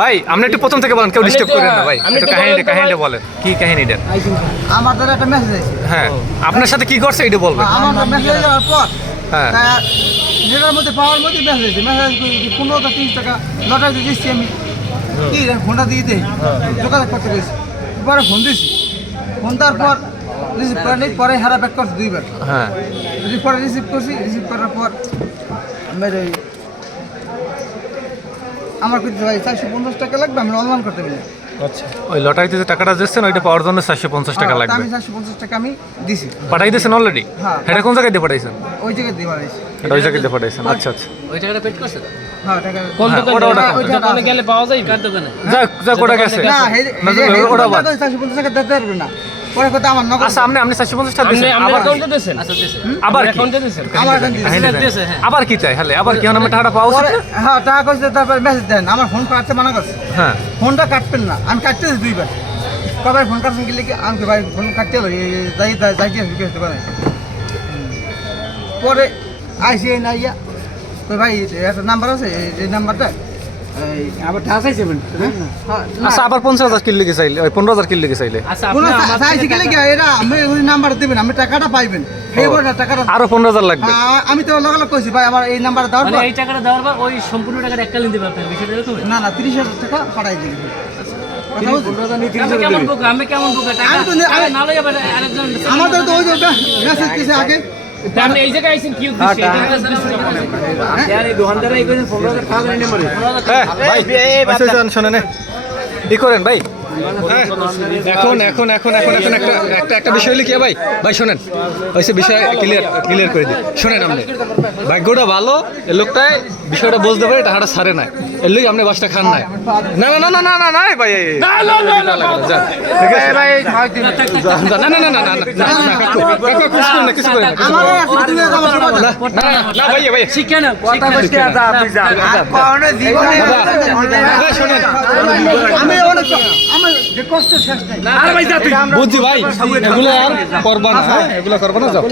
ভাই আপনি একটু প্রথম থেকে বলেন, কেউ ডিস্টার্ব করেন না ভাই, একটু কাহিনীটা বলেন, কি কাহিনীটা? আমার দ্বারা একটা মেসেজ আছে। হ্যাঁ, আপনার সাথে কি করছে এটা বলবেন। আমার মেসেজ যাওয়ার পর হ্যাঁ, নেটার মধ্যে পাওয়ার মধ্যে মেসেজ আছে। মেসেজ 15-30 টাকা লটারি দিচ্ছি আমি, কি ফোনটা দিয়ে দেয় যোগাযোগ করতে গেছি। পরে ফোন দিয়েছি, ফোন দেওয়ার পর রিসিভ করে নেই, পরে হারা ব্যাক করছি 2 বার। হ্যাঁ, পরে রিসিভ করছি, রিসিভ করার পর আমার কিন্তু ভাই 450 টাকা লাগবে, আমি অনলাইন করতে পারি। আচ্ছা, ওই লটারিতে যে টাকাটা দিচ্ছেন ওইটা পাওয়ার জন্য 450 টাকা লাগবে। আমি 450 টাকা আমি দিছি, পাঠাই দিয়েছেন অলরেডি? হ্যাঁ। এটা কোন জায়গায় দিয়ে পাঠাইছেন? ওই জায়গায় দিয়ে পাঠাইছি। এটা ওই জায়গায় দিয়ে পাঠাইছেন, আচ্ছা আচ্ছা। ওই টাকাটা পেড করছে তো? হ্যাঁ, টাকা কোন দোকানে? ওই ওইটা দোকানে গেলে পাওয়া যায় কার দোকানে? যাক ওটা গেছে না, ওটা বাদ। 450 টাকা দিতে পারবে না। পরে কথা আমার নগদ। আচ্ছা, আপনি 450 টাকা দিয়েছেন, আবার অ্যাকাউন্টে দিয়েছেন? আচ্ছা দিয়েছেন। আবার কি? অ্যাকাউন্টে দিয়েছেন? আমার এখান থেকে দিয়েছে, হ্যাঁ। আবার কি চাই? হলে আবার কি আমি টাকাটা পাওয়া উচিত পরে না? হ্যাঁ টাকা কইছে, তারপর মেসেজ দেন আমার ফোন কাটতে মানা করছে। হ্যাঁ, ফোনটা কাটবেন না, আমি কাটতে 2 বার। কবে ফোন কাটছেন গেলে কি আমি ভাই ফোন কাটতে হলো যাই রিকোয়েস্ট করে। পরে আইসি না ইয়া তো ভাই একটা নাম্বার আছে, এই নাম্বারটা আবার ঠাসাই যাবেন। আচ্ছা, আবার 50,000 কিলো লিখে চাইলে, ওই 15,000 কিলো লিখে চাইলে আচ্ছা, কোন আপনি আমার চাইছি গেলে কি এরা আমি ওই নাম্বার দিবেন, আমি টাকাটা পাইবেন। এই বড় টাকাটা আরো 15,000 লাগবে। আমি তো লাগালা কইছি ভাই আমার এই নাম্বার দেওয়ার মানে পর এই টাকাটা দেওয়ার পর ওই সম্পূর্ণ টাকাটা একটা নিতে পারতেন, বিষয়টা এরকম? না 30,000 টাকা পাঠাই দিই। কেমন বোকা, আমি কেমন বোকা? টাকা আমি তো টাকা না লইয়া বেটা আরেকজন আমাদের তো ওই যে মেসেজ দিছে আগে। আপনি এই জায়গায় আইছেন কি উদ্দেশ্যে? ভাই শোনেন, ই করেন ভাই। এখন এখন এখন এখন এখন একটা একটা বিষয় হলে কি ভাই, ভাই শোনেন, ওই বিষয় ক্লিয়ার করে দিই। শোনেন, আপনি ভাগ্যটা ভালো, এই লোকটাই বিষয়টা বুঝতে পারে, টাকাটা ছাড়ে না, এর লোক আপনি বাসটা খান নাই। না না না না না না না ভাই, কিছু করে না ভাই, ভাই শিক্ষা না শোনেন, আমি যে কষ্ট শেষ নাই। বুঝছি ভাই, এগুলো আর করবা না, এগুলো করবা না, যাও।